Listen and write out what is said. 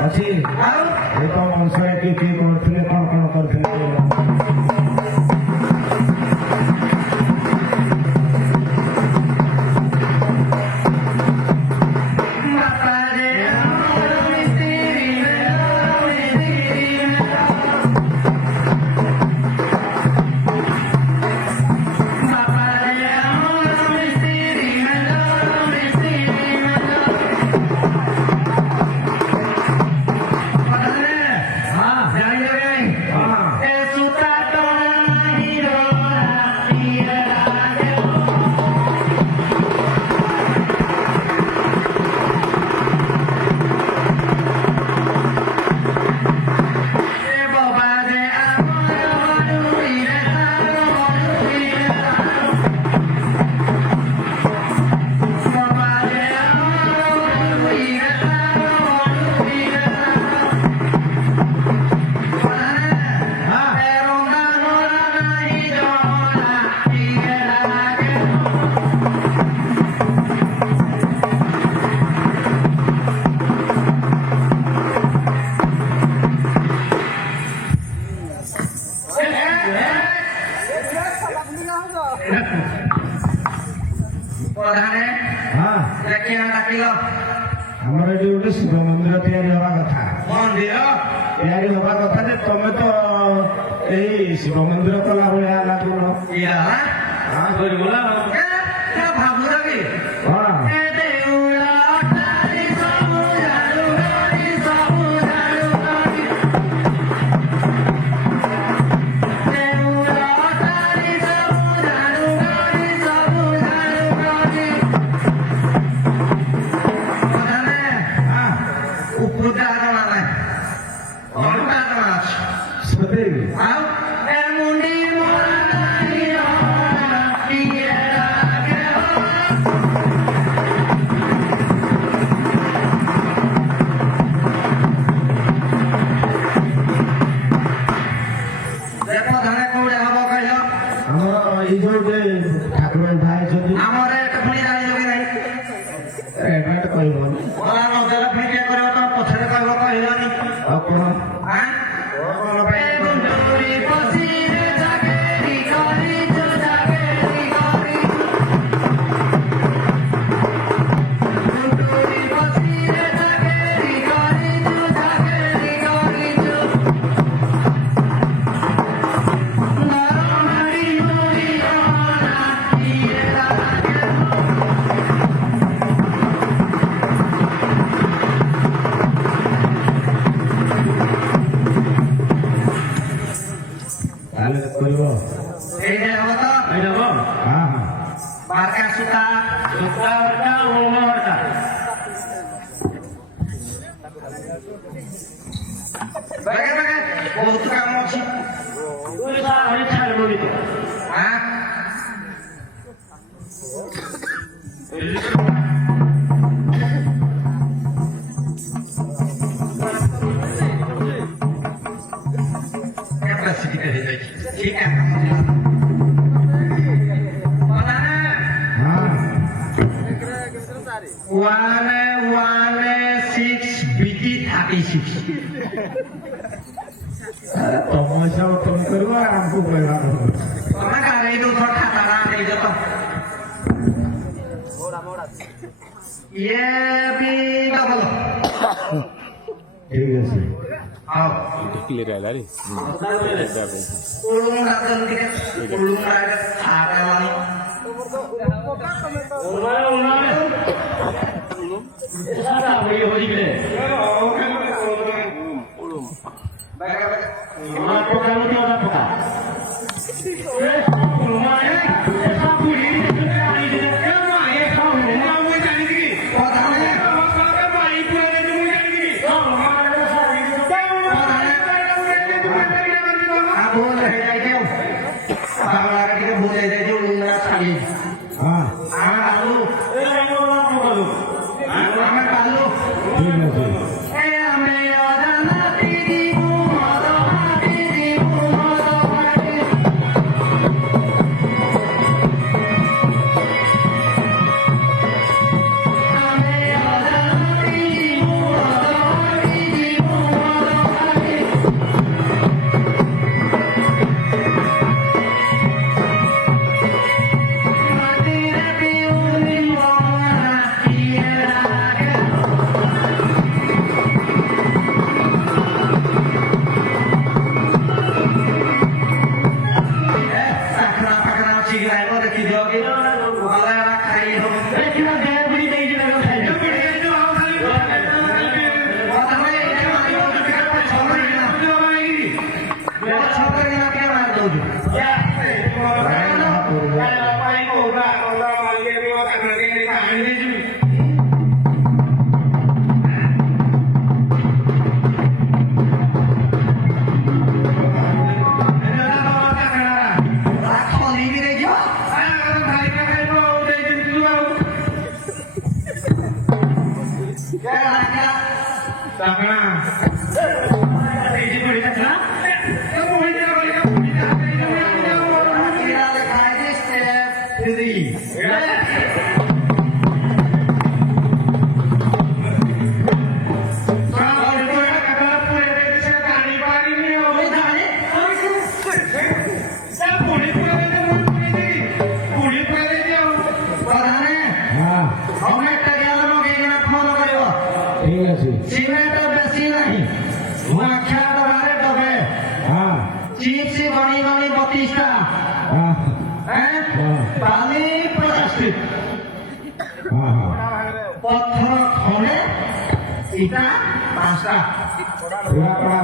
ଅଛି ଆଉ ଏ ତ ଅଂଶରେ କିଏ କିଏ କରୁଥିଲେ କଣ କରୁଥିଲେ ପ୍ରଧାନେ ହଁ ଦେଖିଆ ଡାକିଲ ଆମର ଏଠି ଗୋଟେ ଶିବ ମନ୍ଦିର ତିଆରି ହବା କଥା ମନ୍ଦିର ତିଆରି ହବା କଥା ଯେ ତମେ ତ ଏଇ ଶିବ ମନ୍ଦିର କଲା ଭଳିଆ ଲାଗୁନ ଇଆ ହଁ କରିଗଲା ଭାବୁଛ କି କଣ ସତେକି ଆମର ଏଇ ଯୋଉ ଯେ ଠାକୁର ଉଠା ହେଇଛନ୍ତି ଏଟା କହିବନି ଆଉ କଣ ତାହେଲେ କରିବ ଏଇଟା ହବ ତ ଏଇଟା ହଁ ହଁ ବାରକା ସୂତା ବହୁତ କାମ ଅଛି ঠিক আছে ହଁ 116 BT 36 ତମ ହିସାବ ତମେ କରିବ ଆମକୁ କହିବା ତମେ ଗାରେଇ ଦଉଛ ଖାତାଟା ନେଇଛ ତ ଇଏ ବି ଡବଲ ଠିକ ଅଛି ହଉ क्लियर आला रे उळून राहतं तिथे उळून राहिलं हाताला ଠିକ ଅଛି ଏଇଠି ପଢି ଦେଖିଲା ଏଇଟା ଲେଖା ହେଇଛି step 3 ପ୍ରଧାନେ হ্যাঁ ଅନେକଟା ଜ୍ଞାନ ଲଗେଇକିନା ଫୋନ କରିବ ঠিক আছে ସିମେଣ୍ଟ ବେଶୀ ନାହିଁ ମାକ୍ଷା ଡବାରେ ଡବେ হ্যাঁ ଚିପ୍ସ ଗଣି ଗଣି 32ଟା হ্যাঁ ପାଣି 50ଟି হ্যাঁ হ্যাঁ ପଥର ଖଣ୍ଡେ ଇଟା 5ଟା পুরা পড়া